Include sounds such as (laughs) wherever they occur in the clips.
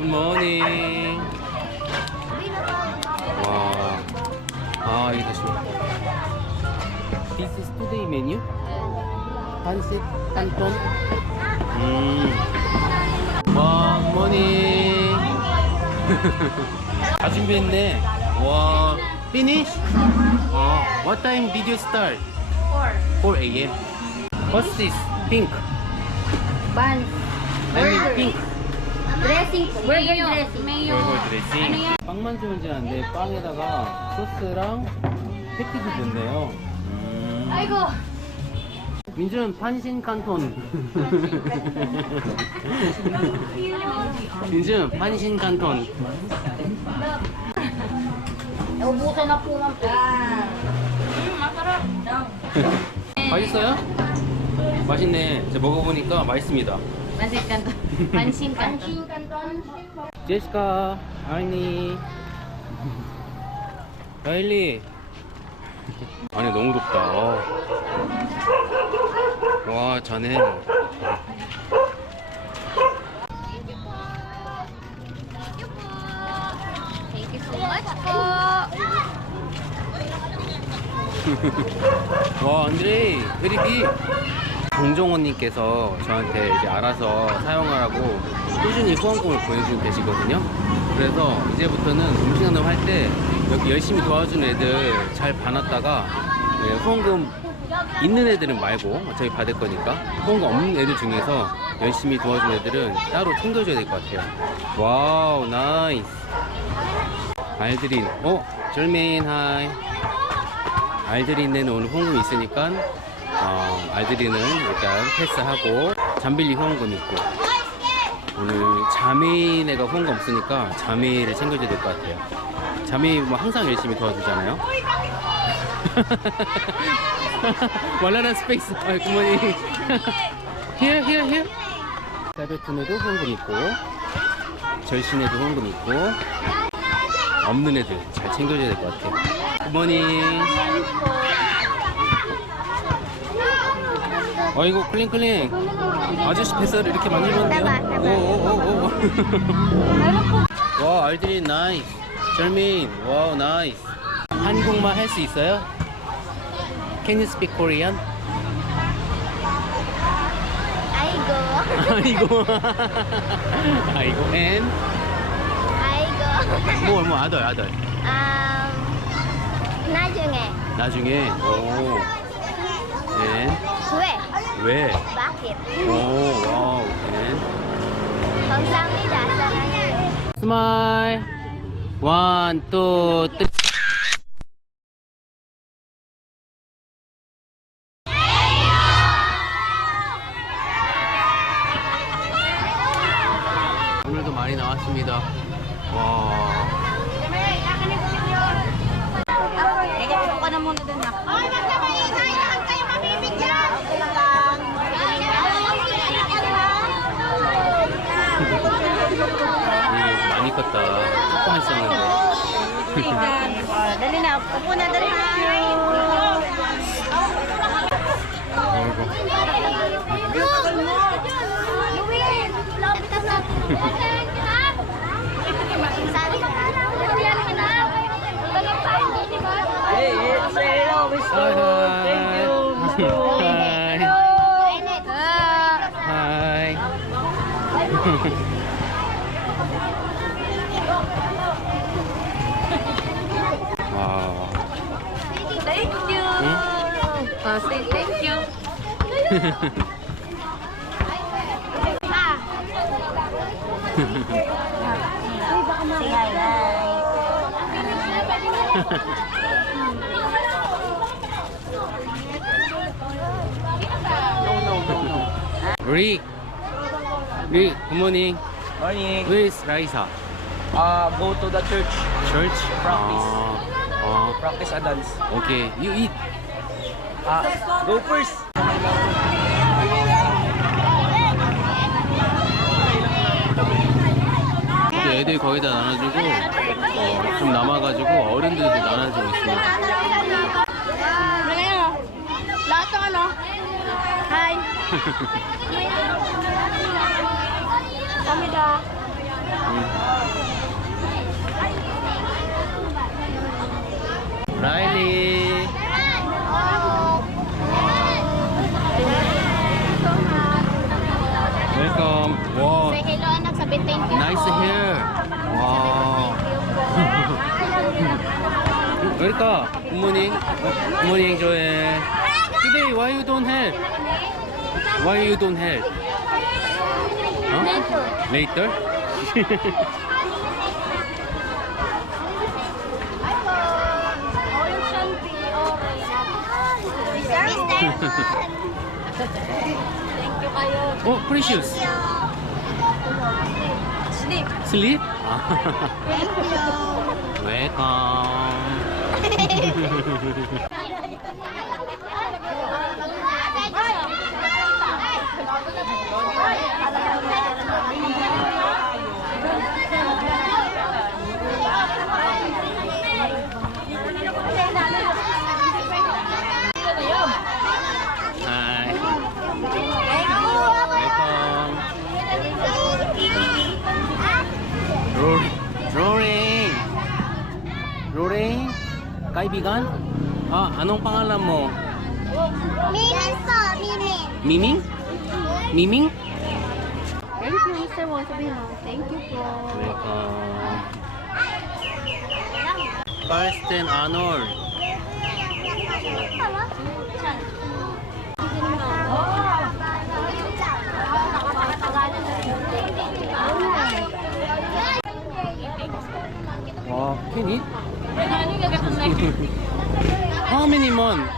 굿모닝. 와. 아, 이거 다시. This is today menu? 한식 깐톤? 음. 와, 굿모닝. 다 준비했네. 와. Finish? 어. What time did you start? 4 a.m. What's this? Pink. Bun. Mean pink. Dressing. Mayo. 버거 드레싱. 빵만 주면 되는데 빵에다가 소스랑 패티도 준대요. 음. 아이고. 민준 판신 칸톤. (laughs) 민준 판신 칸톤. Masarap. 맛있어요? 맛있네. 제가 먹어보니까 맛있습니다. Canton. 제시카, 아이니. 라일리. 안에 너무 덥다. 와, 자네. 와, 안드레이, 베리 비. 공정원님께서 저한테 이제 알아서 사용하라고 꾸준히 후원금을 보내주고 계시거든요. 그래서 이제부터는 음식 나눔 할때 여기 열심히 도와준 애들 잘 봐놨다가 예, 후원금 있는 애들은 말고 어차피 받을 거니까 후원금 없는 애들 중에서 열심히 도와준 애들은 따로 챙겨줘야 될 것 같아요. 와우, 나이스. 알드린, 어? 절메인 하이. 알드린에는 오늘 후원금 있으니까 어, 알드린은 일단 패스하고 잠빌리 후원금 있고. 오늘 자매인애가 후원금 없으니까 자매를 챙겨줘야 될 것 같아요. 자매 뭐 항상 열심히 도와주잖아요. (laughs) 왈라란 스페이스 아 굿모닝. (laughs) Here here here. 사베툰에도 후원금 있고 절신에도 후원금 있고 없는 애들 잘 챙겨줘야 될 것 같아요. 굿모닝 어이구 클링클링 아저씨 뱃살을 이렇게 돼요? 오오오오 와 알드린 나이스 절민 와우 나이스 한국말 할 수 있어요? Can you speak Korean? 아이고. 아이고 (laughs) 아이고 and 아이고. 뭐 뭐 아들 아들 아, 나중에. 나중에 오 and 왜? 왜? Bakit? 오 와우 and 감사합니다. 사랑해요. 스마일 원, 투, 쓰리 오늘도 많이 나왔습니다 와 muna dun na. 이 많이 컸다 조금 했었는데 Dali na. Upo na, dali na. 어이구 하이 wow. Thank you. Hmm? Uh, thank you. say hi, hi. no, no, no, no. Rick. 굿모닝 Morning. Where is Raisa? Uh, go to the church. Church? Practice. 아, Practice a dance. 아, 오케이 You eat Uh, go first. 애들이 거의 다 나눠주고 어, 좀 남아가지고 어른들도 나눠주고 있습니다? Hi. Morning. Good morning, Joel. Today, why you don't help? Why you don't help? Huh? Later. oh, precious. Sleep. Sleep? Welcome. Thank you. Kaibigan? Ah, anong pangalan mo? Mimin po, Mimin. Miming? Miming? Thank you, Mr. Wong. Sabihin mo, thank you po. Welcome. Karsten Arnold. Wow, can eat? How many months?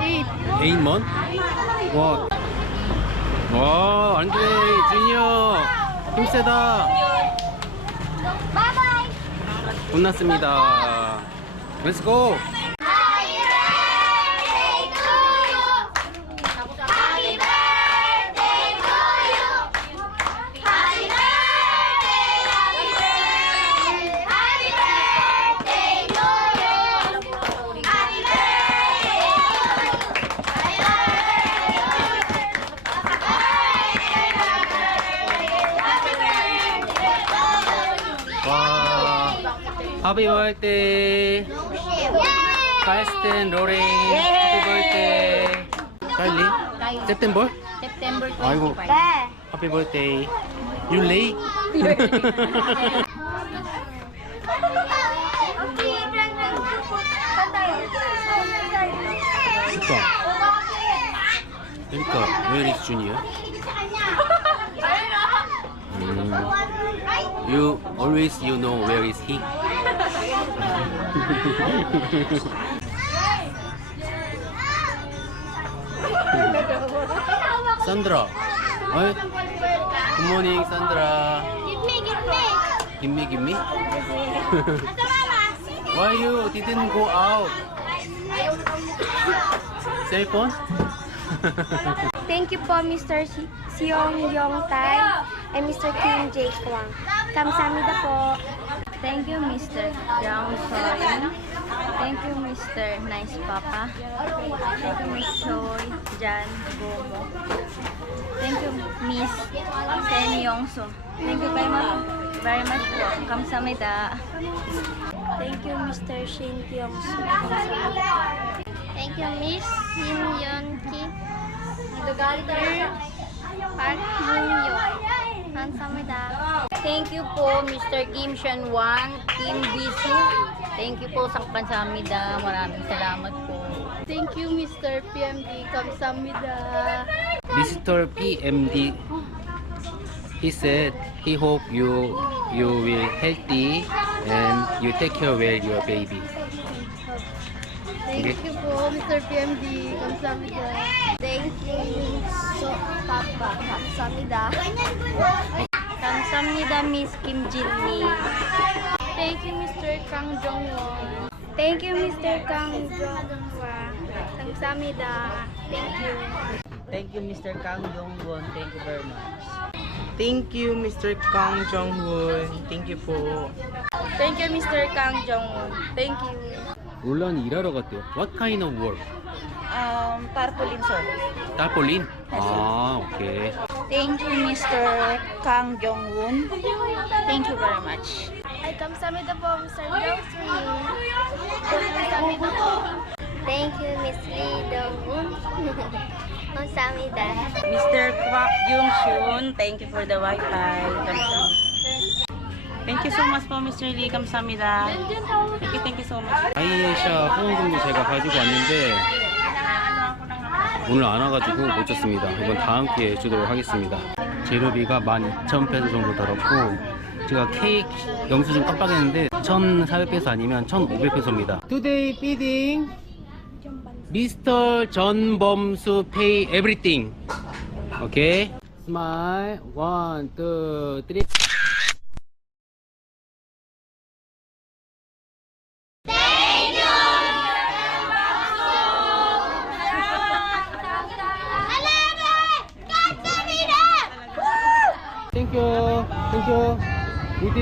Eight. Eight months? 와, 와, 안드레 주니어 힘세다. 끝났습니다. Let's go. Happy birthday. Karsten, Rory. Happy birthday. Kylie? September? September 아이고. 25. Happy birthday. You late? Erika. Erika, where is Junior? Mm. You always you know where is he? (laughs) Sandra. Hi. Good morning, Sandra. Give me, give me. Give me, give me. Why you didn't go out? Cell phone? (laughs) Thank you po, Mr. Si- Siong Yong Tai and Mr. Kim J. Kwang. Kamsamida po. Thank you, Mr. Brown Soy. Thank you, Mr. Nice Papa. Thank you, Miss Choi, Jan, Gomo. Thank you, Miss Sen Yongso. Thank you very much, very much po. Kamsamida. Thank you, Mr. Shin Kyung Soo. Thank you, Miss Sim Yeon Ki. Park Moon Yo. Kamsamida. Thank you po, Mr. Kim Sean Wang, Kim Bisu. Thank you po sa Kamsamida. Maraming salamat po. Thank you, Mr. PMD. Kamsamida. Mr. PMD he said he hope you you will healthy and you take care well your baby. Thank you po, Mr. PMD. Kamsamida. Thank you, so Papa. Kamsamida. Kamsamida, Miss Kim Jinmi. Thank you, Mr. Kang Jong-won. Thank you, Mr. Kang Jong-won. Kamsamida. Thank you. Thank you, Mr. Kang Yong-won. Thank you very much. Thank you, Mr. Kang Jong-hoon. Thank you po. Thank you, Mr. Kang Jong-un. Thank you. 롤란이 일하러 갔대요. What kind of work? Um, tarpaulin, sir. tarpaulin? 아, 오케이. Thank you, Mr. Kang Jong-un. Thank you very much. Ay, kamsamida po, Mr. Grocery. Kamsamida po. Thank you, Miss Lee Dong-un. (laughs) kamsamida. Mr. Kwak Jung Shun, thank you for the Wi-Fi. Kamsahamnida. Thank you so much po, Mr. Lee. 감사합니다. Thank you, thank you so much. 아이샤 후원금도 제가 가지고 왔는데 오늘 안 와가지고 못 쳤습니다. 이번 다음 기회에 주도록 하겠습니다. 재료비가 12,000페소 정도 들었고 제가 케이크 영수증 깜빡했는데 1,400페소 아니면 1,500페소입니다. 투데이 피딩 미스터 전범수 페이 에브리띵 오케이. Okay. Smile. 1, 2, 3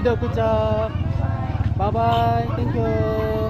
A good job. Bye bye. Thank you.